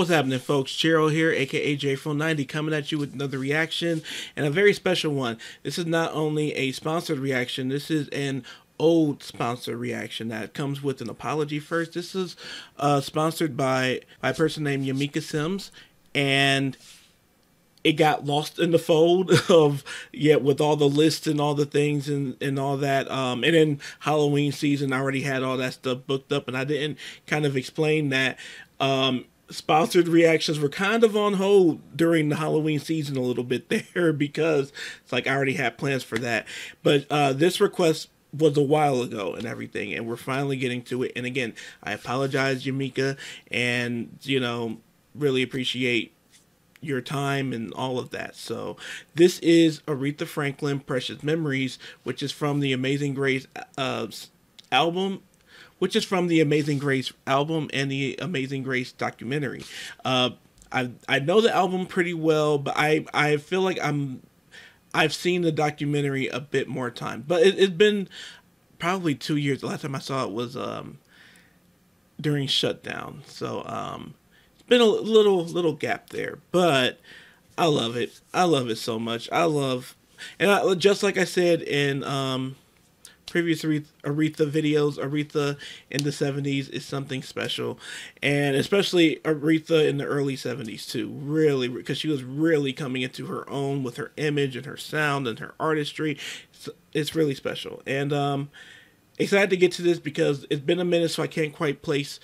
What's happening, folks? Cheryl here, aka jarrylfordham, coming at you with another reaction, and a very special one. This is not only a sponsored reaction, this is an old sponsored reaction that comes with an apology first. This is sponsored by a person named Yamika Sims, and it got lost in the fold of, with all the lists and all the things and all that. And then Halloween season, I already had all that stuff booked up, and I didn't kind of explain that. Sponsored reactions were kind of on hold during the Halloween season a little bit there, because it's like I already had plans for that. But this request was a while ago and everything, and we're finally getting to it. And again, I apologize, Yamika, and really appreciate your time and all of that. So this is Aretha Franklin, Precious Memories, which is from the Amazing Grace album. Which is from the Amazing Grace album and the Amazing Grace documentary. I know the album pretty well, but I feel like I've seen the documentary a bit more time. But it's been probably 2 years. The last time I saw it was during shutdown. So it's been a little gap there. But I love it. I love it so much. Just like I said in previous Aretha videos, Aretha in the 70s is something special, and especially Aretha in the early 70s too, really, because she was really coming into her own with her image and her sound and her artistry. It's really special, and excited to get to this because it's been a minute, so I can't quite place,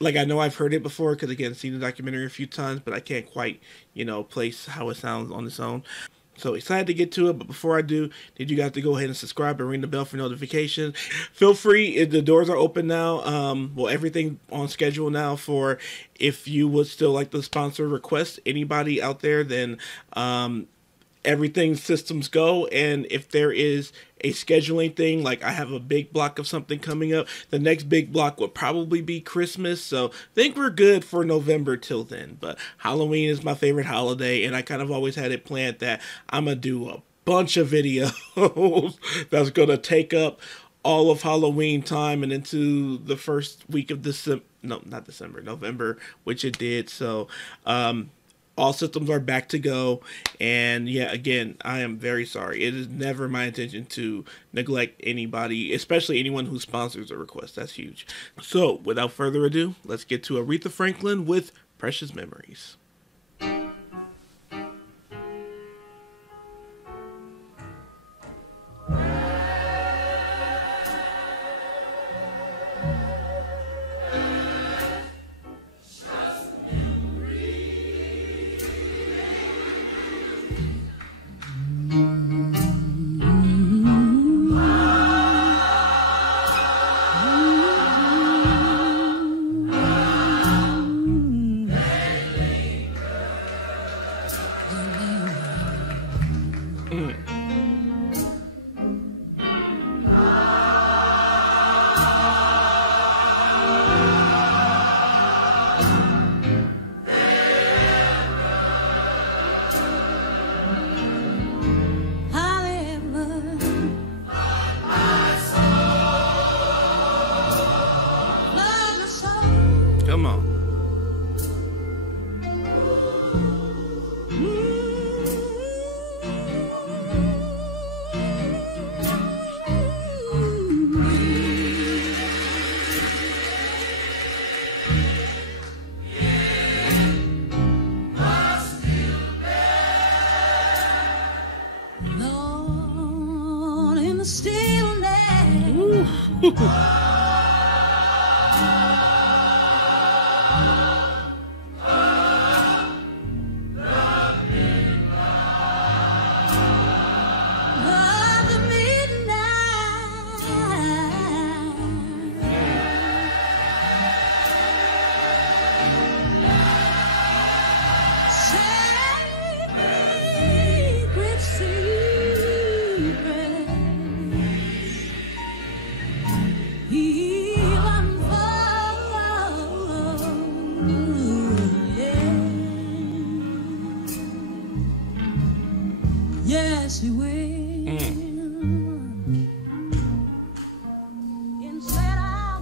like, I know I've heard it before because, again, I've seen the documentary a few times, but I can't quite, place how it sounds on its own. So excited to get to it, but before I do, need you guys to go ahead and subscribe and ring the bell for notifications. Feel free, the doors are open now. Everything on schedule now for, if you would still like the sponsor request, anybody out there, then everything systems go. And if there is a scheduling thing, like I have a big block of something coming up, the next big block would probably be Christmas, so I think we're good for November till then. But Halloween is my favorite holiday, and I kind of always had it planned that I'm gonna do a bunch of videos that's gonna take up all of Halloween time and into the first week of November, which it did. So all systems are back to go, and again, I am very sorry. It is never my intention to neglect anybody, especially anyone who sponsors a request. That's huge. So, without further ado, let's get to Aretha Franklin with Precious Memories. Come on. Lord, in the stillness. Yes, he will. Inside our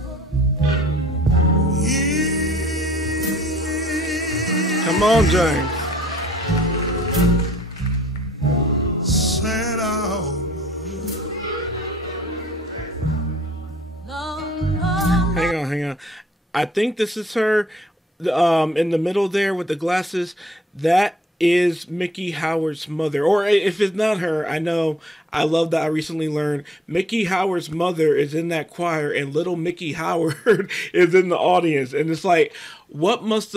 Come on, James. Set out. Hang on. I think this is her in the middle there with the glasses. That is Mickey Howard's mother. Or if it's not her, I know, I love that I recently learned Mickey Howard's mother is in that choir and little Mickey Howard is in the audience. And it's like, what must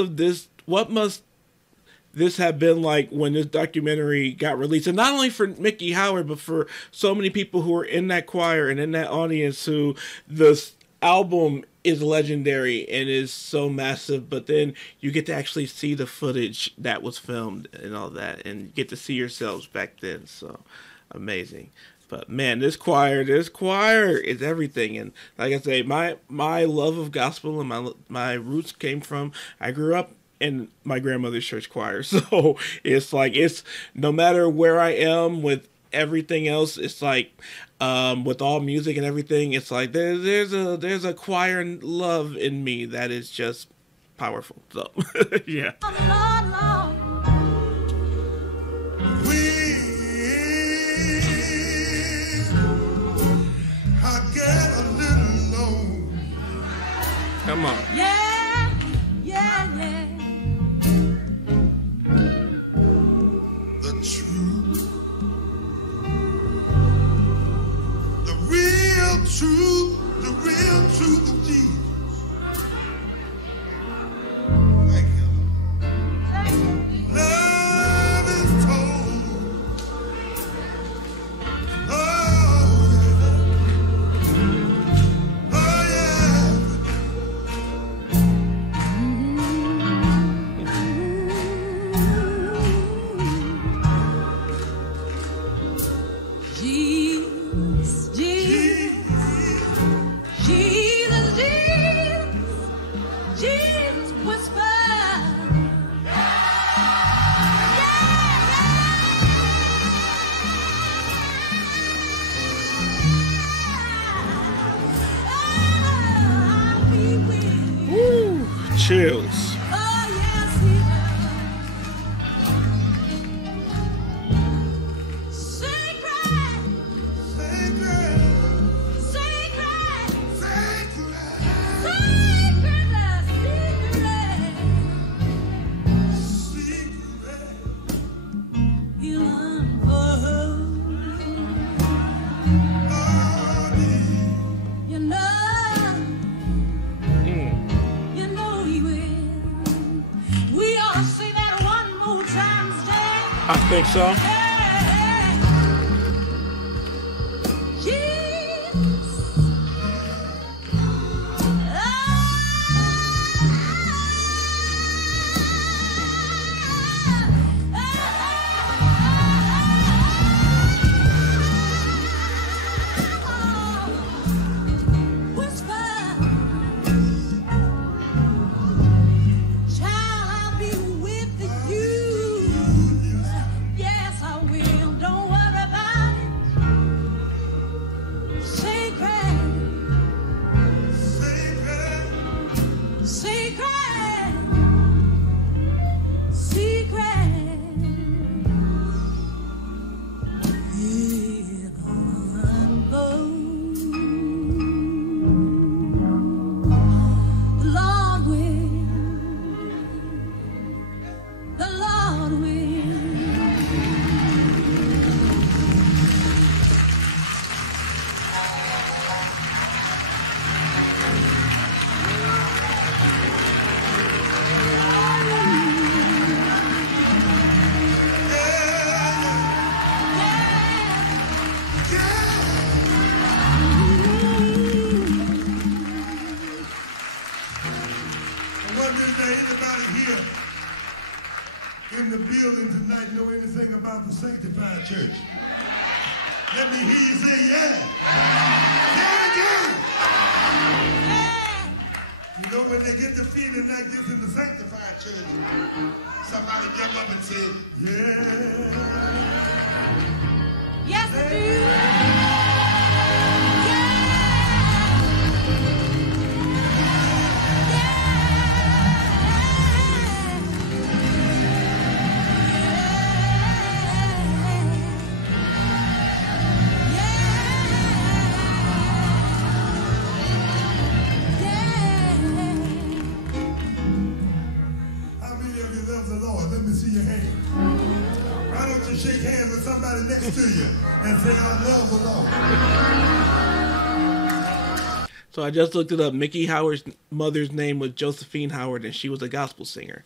this have been like when this documentary got released? And not only for Mickey Howard, but for so many people who are in that choir and in that audience who this album is legendary and is so massive, but then you get to actually see the footage that was filmed and all that and get to see yourselves back then. So amazing. But man, this choir is everything. And like I say, my love of gospel and my roots came from, I grew up in my grandmother's church choir. So it's like, it's no matter where I am with everything else, it's like with all music and everything, it's like there's a choir and love in me that is just powerful. So yeah. I get a little low. Come on. Yeah. The truth, the real truth of Jesus. Thank you. Love is told. Oh yeah. Jesus whisper. Woo, chills. Oh, yes, he does. Sacred, he'll unfold. You know he will. We ought to say that one more time, Stan. I think so. In the building tonight know anything about the sanctified church? Let me hear you say yeah. Yeah, again. You know when they get the feeling like this in the sanctified church, somebody jump up and say, yeah. Yes, I do. me see your hand. Why don't you shake hands with somebody next to you and say, I love the Lord? So I just looked it up. Mickey Howard's mother's name was Josephine Howard, and she was a gospel singer.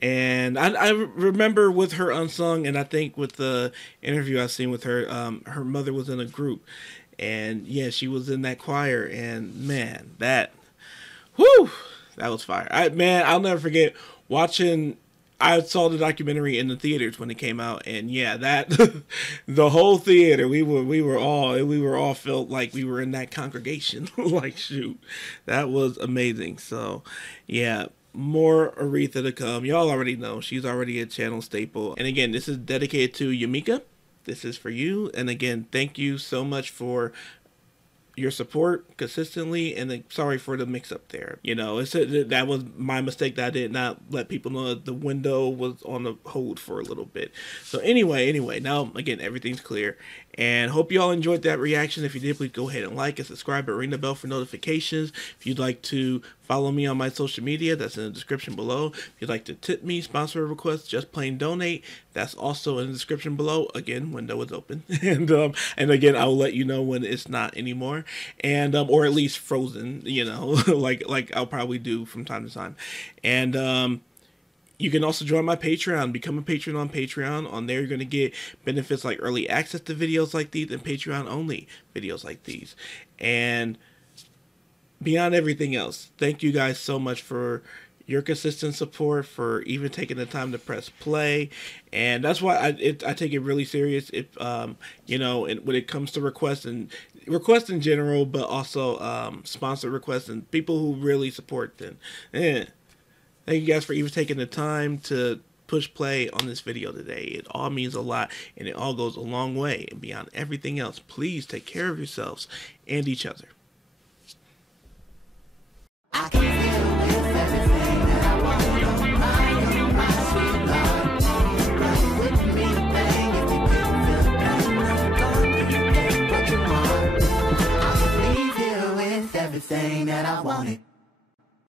And I remember with her Unsung, and I think with the interview I've seen with her, her mother was in a group. And yeah, she was in that choir. And man, that was fire. I'll never forget watching. I saw the documentary in the theaters when it came out, and yeah, that the whole theater, we were all felt like we were in that congregation. Like, shoot, that was amazing. So yeah, more Aretha to come. Y'all already know she's already a channel staple. And again, this is dedicated to Yamika. This is for you. And again, thank you so much for your support consistently, and sorry for the mix up there. You know, that was my mistake, that I did not let people know that the window was on the hold for a little bit. So anyway, now again, everything's clear, and hope you all enjoyed that reaction. If you did, please go ahead and like and subscribe and ring the bell for notifications. If you'd like to follow me on my social media, that's in the description below. If you'd like to tip me, sponsor a request, just plain donate, that's also in the description below. Again, window is open. and again, I will let you know when it's not anymore. And or at least frozen, you know, like I'll probably do from time to time. And you can also join my Patreon, become a patron on Patreon. On there, you're going to get benefits like early access to videos like these and Patreon only videos like these. And beyond everything else, thank you guys so much for your consistent support, for even taking the time to press play. And that's why I take it really serious. If you know, when it comes to requests in general, but also sponsor requests and people who really support them. Thank you guys for even taking the time to push play on this video today. It all means a lot, and it all goes a long way. And beyond everything else, please take care of yourselves and each other.